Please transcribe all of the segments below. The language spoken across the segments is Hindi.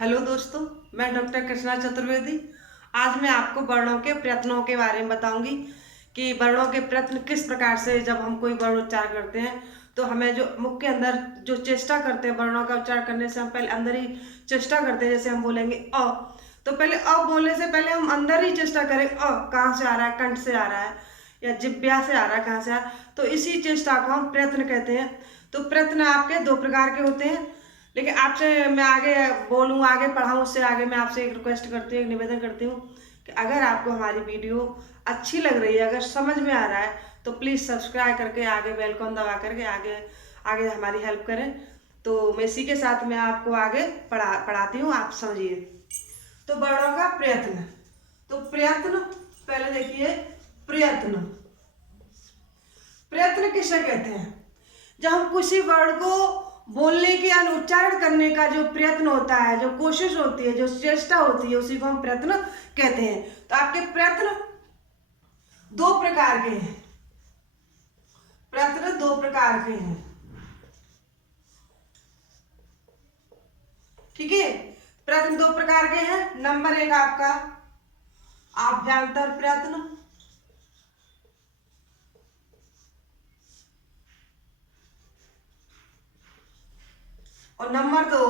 हेलो दोस्तों, मैं डॉक्टर कृष्णा चतुर्वेदी। आज मैं आपको वर्णों के प्रयत्नों के बारे में बताऊंगी कि वर्णों के प्रयत्न किस प्रकार से, जब हम कोई वर्ण उच्चार करते हैं तो हमें जो मुख के अंदर जो चेष्टा करते हैं वर्णों का उच्चार करने से, हम पहले अंदर ही चेष्टा करते हैं। जैसे हम बोलेंगे अ, तो पहले अ बोलने से पहले हम अंदर ही चेष्टा करें, कहाँ से आ रहा है, कंठ से आ रहा है या जिह्वा से आ रहा है, कहाँ से आ रहा है, तो इसी चेष्टा को हम प्रयत्न कहते हैं। तो प्रयत्न आपके दो प्रकार के होते हैं। लेकिन आपसे मैं आगे बोलूँ, आगे पढ़ाऊँ, उससे आगे मैं आपसे एक रिक्वेस्ट करती हूँ, एक निवेदन करती हूँ कि अगर आपको हमारी वीडियो अच्छी लग रही है, अगर समझ में आ रहा है, तो प्लीज़ सब्सक्राइब करके आगे बेल आइकन दबा करके आगे आगे हमारी हेल्प करें। तो मैं इसी के साथ मैं आपको आगे पढ़ाती हूँ, आप समझिए। तो वर्णों का प्रयत्न, तो प्रयत्न पहले देखिए। प्रयत्न प्रयत्न किसे कहते हैं? जब हम किसी वर्ड को बोलने के या उच्चारण करने का जो प्रयत्न होता है, जो कोशिश होती है, जो चेष्टा होती है, उसी को हम प्रयत्न कहते हैं। तो आपके प्रयत्न दो प्रकार के हैं। प्रयत्न दो प्रकार के हैं, ठीक है। प्रयत्न दो प्रकार के हैं। नंबर एक आपका आभ्यंतर प्रयत्न, और नंबर दो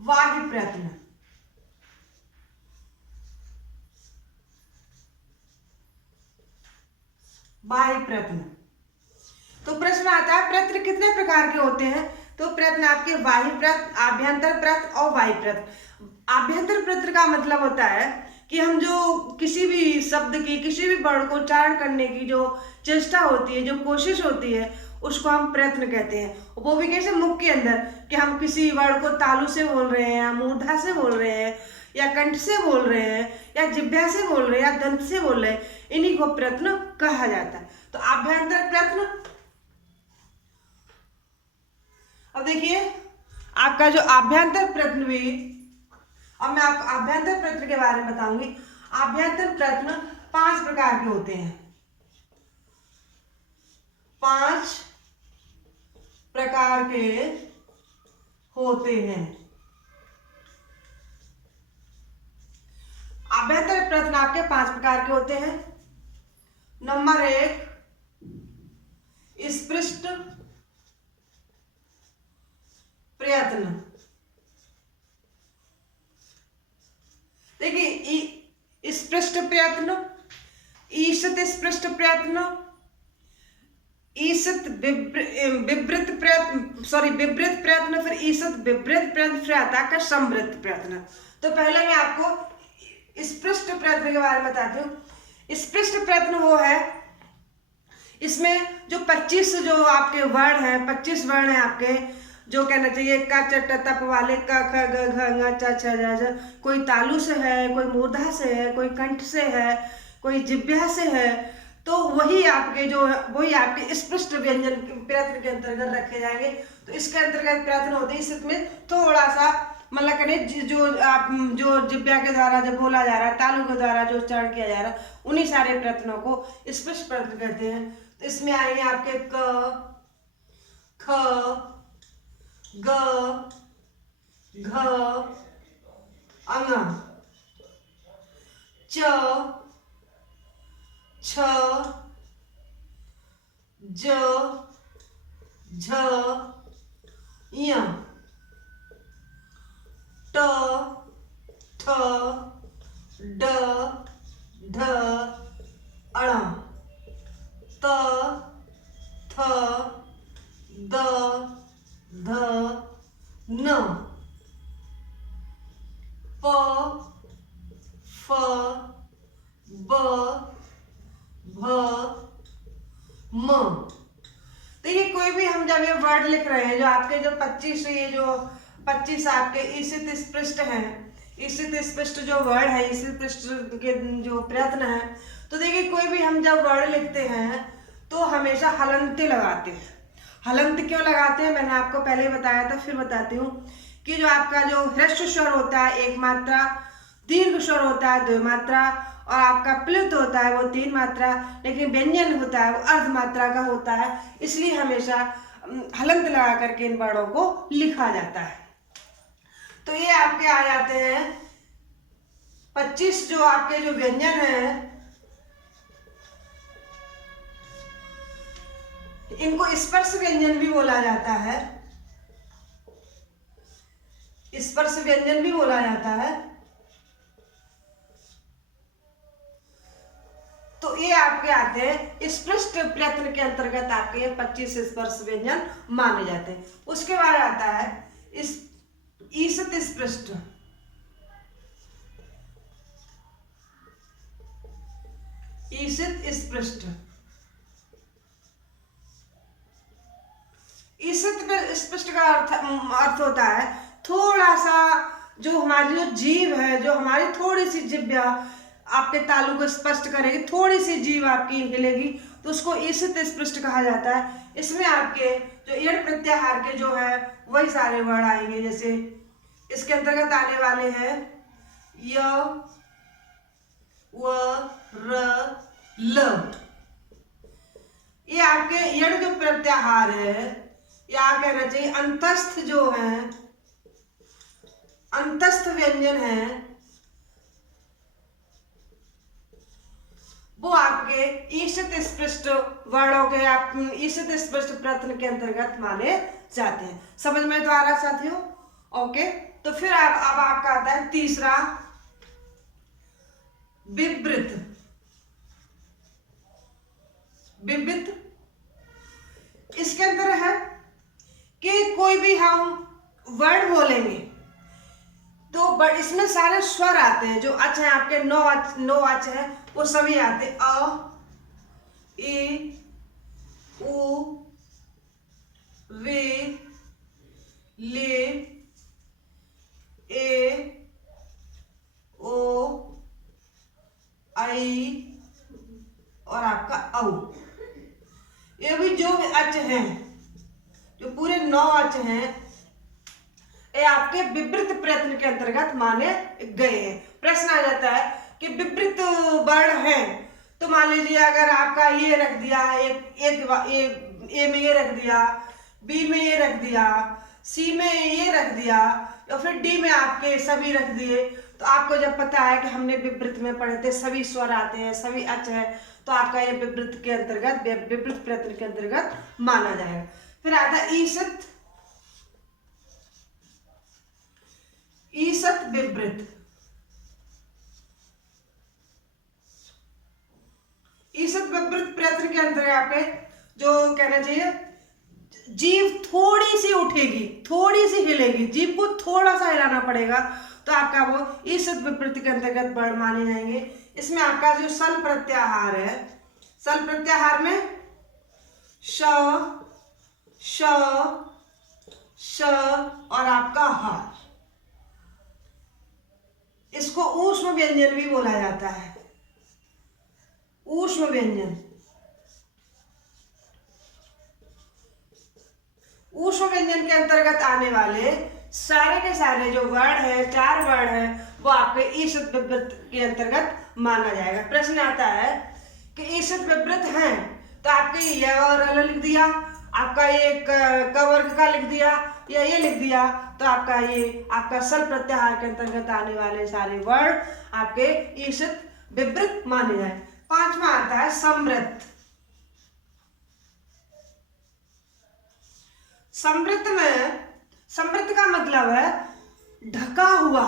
बाह्य प्रयत्न। बाह्य प्रयत्न। तो प्रश्न आता है प्रयत्न कितने प्रकार के होते हैं? तो प्रयत्न आपके बाह्य प्रयत्न, आभ्यंतर प्रयत्न और बाह्य प्रयत्न। आभ्यंतर प्रयत्न का मतलब होता है कि हम जो किसी भी शब्द की, किसी भी वर्ण को उच्चारण करने की जो चेष्टा होती है, जो कोशिश होती है, उसको हम प्रयत्न कहते हैं। वो भी कैसे? मुख के अंदर, कि हम किसी वर्ण को तालु से बोल रहे हैं, या मूर्धा से बोल रहे हैं, या कंठ से बोल रहे हैं, या जिह्वा से बोल रहे हैं, या दंत से बोल रहे हैं, इन्हीं को प्रयत्न कहा जाता है। तो आभ्यंतर प्रयत्न। अब देखिए आपका जो आभ्यंतर प्रयत्न भी, अब मैं आपको आभ्यंतर प्रयत्न के बारे में बताऊंगी। आभ्यंतर प्रयत्न 5 प्रकार के होते हैं। 5 प्रकार के होते हैं। आभ्यंतर प्रयत्न आपके 5 प्रकार के होते हैं। नंबर 1 स्पृष्ट प्रयत्न। देखिए स्पृष्ट प्रयत्न, ईषत स्पृष्ट प्रयत्न, ईषत विवृत प्रयत्न, विवृत प्रयत्न, फिर ईषत विवृत प्रयत्न, फिर आता है संवृत प्रयत्न। तो पहले मैं आपको स्पृष्ट प्रयत्न के बारे में बताती हूँ। स्पृष्ट प्रयत्न वो है, इसमें जो 25 जो आपके वर्ण हैं, 25 वर्ण हैं आपके, जो कहना चाहिए का चट तप वाले, क ख ग घ ङ च छ ज झ। कोई तालु से है, कोई मूर्धा से है, कोई कंठ से है, कोई जिह्वा से है, तो वही आपके स्पष्ट व्यंजन प्रयत्न के अंतर्गत रखे जाएंगे। तो इसके अंतर्गत प्रयत्न होते हैं। इसमें थोड़ा सा मतलब करें जो जिह्वा के द्वारा जब बोला जा रहा है, तालु के द्वारा जो उच्चारण किया जा रहा है, उन्हीं सारे प्रयत्नों को स्पष्ट प्रयत्न कहते हैं। तो इसमें आएंगे आपके क, ख, ग, घ, अङ, च, छ, ज, झ, य, ट, ठ, ड, ढ, अण, त, थ, द, ध, न, प, फ, ब, भ, म। देखिए कोई भी हम जब ये वर्ड लिख रहे हैं, जो आपके जो 25 आपके ईषित स्पृष्ट हैं, ईषित स्पृष्ट जो वर्ड है, ईषित स्पृष्ट के जो प्रयत्न है, तो देखिए कोई भी हम जब वर्ड लिखते हैं तो हमेशा हलंत लगाते हैं। हलंत क्यों लगाते हैं मैंने आपको पहले बताया था, फिर बताती हूँ कि जो आपका जो ह्रस्व स्वर होता है 1 मात्रा, दीर्घ स्वर होता है 2 मात्रा, और आपका प्लुत होता है वो 3 मात्रा, लेकिन व्यंजन होता है वो अर्ध मात्रा का होता है। इसलिए हमेशा हलंत लगा करके इन वर्णों को लिखा जाता है। तो ये आपके आ जाते हैं 25 जो आपके जो व्यंजन हैं, इनको स्पर्श व्यंजन भी बोला जाता है, स्पर्श व्यंजन भी बोला जाता है। तो ये आपके आते हैं स्पृष्ट प्रयत्न के अंतर्गत आपके 25 स्पर्श व्यंजन माने जाते हैं। उसके बाद आता है इस ईसत स्पृष्ट, ईसत स्पृष्ट। ईसत स्पृष्ट का अर्थ होता है थोड़ा सा जो हमारी जो जीभ है, जो हमारी थोड़ी सी जिह्वा आपके तालु को स्पष्ट करेगी, थोड़ी सी जीभ आपकी हिलेगी, तो उसको ईसत स्पृष्ट कहा जाता है। इसमें आपके जो एड़ प्रत्याहार के जो है वही सारे वर्ड आएंगे। जैसे इसके अंतर्गत आने वाले हैं य, व, र, ल। ये आपके एड़ जो प्रत्याहार है, या कहना चाहिए अंतस्थ जो है, अंतस्थ व्यंजन है, वो आपके ईसत स्पृष्ट वर्णों के आप ईसत स्पृष्ट प्रयत्न के अंतर्गत माने जाते हैं। समझ में तो आ रहा साथियों? ओके, तो फिर अब आपका आता है तीसरा विवृत। विवृत इसके अंदर है कि कोई भी हम वर्ड बोलेंगे तो इसमें सारे स्वर आते हैं, जो अच है आपके, नौ अच है, वो सभी आते हैं। अ, ए, उ, रे, ले, ए, ओ, आई और आपका औ। ये भी जो अच हैं, जो पूरे 9 अच हैं, ये आपके विवृत प्रयत्न के अंतर्गत माने गए हैं। प्रश्न आ जाता है कि विवृत वर्ण है, तो मान लीजिए अगर आपका ये रख दिया, ए में ये रख दिया, बी में ये रख दिया, सी में ये रख दिया, या फिर डी में आपके सभी रख दिए, तो आपको जब पता है कि हमने विवृत में पढ़े थे सभी स्वर आते हैं, सभी अच है, तो आपका ये विवृत के अंतर्गत, विवृत प्रयत्न के अंतर्गत माना जाएगा। फिर आता है ईसत, ईसत विवृत। ईसत विवृत प्रयत्न के अंतर्गत आपके जो कहना चाहिए जीभ थोड़ी सी उठेगी, थोड़ी सी हिलेगी, जीभ को थोड़ा सा हिलाना पड़ेगा, तो आपका वो ईसत विवृत के अंतर्गत वर्ण माने जाएंगे। इसमें आपका जो सल प्रत्याहार है, सल प्रत्याहार में श, श, श और आपका ह, इसको ऊष्म व्यंजन भी बोला जाता है। ऊष्म व्यंजन, ऊष्म व्यंजन के अंतर्गत आने वाले सारे के सारे जो वर्ण है, 4 वर्ण है, वो आपके ईसत विवृत के अंतर्गत माना जाएगा। प्रश्न आता है कि ईसत विवृत हैं, तो आपके य और ल लिख दिया, आपका ये क वर्ग का लिख दिया, या ये लिख दिया, तो आपका ये आपका सल प्रत्याहार के अंतर्गत आने वाले सारे वर्ण आपके ईसत विवृत माने जाए। 5वां आता है समृत। समृत में, समृत का मतलब है ढका हुआ।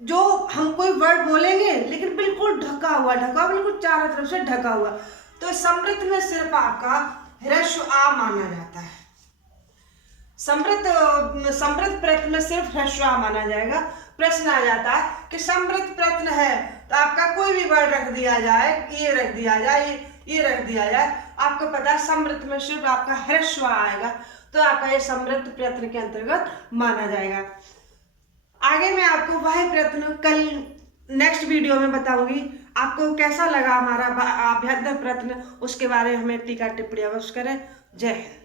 जो हम कोई वर्ड बोलेंगे लेकिन बिल्कुल ढका हुआ, ढका बिल्कुल चारों तरफ से ढका हुआ, तो समृत में सिर्फ आपका ह्रस्व आ माना जाता है। समृत प्रयत्न में सिर्फ ह्रस्व आ माना जाएगा। प्रश्न आ जाता है कि समृत प्रयत्न है, तो आपका कोई भी वर्ड रख दिया जाए, ये रख दिया जाए, ये रख दिया जाए, आपको पता है समृत में सिर्फ आपका ह्रस्व आएगा, तो आपका ये समृत प्रयत्न के अंतर्गत माना जाएगा। आगे मैं आपको वह प्रयत्न कल नेक्स्ट वीडियो में बताऊंगी। आपको कैसा लगा हमारा अभ्यंतर प्रयत्न, उसके बारे में हमें टीका टिप्पणी अवश्य करें। जय हिंद।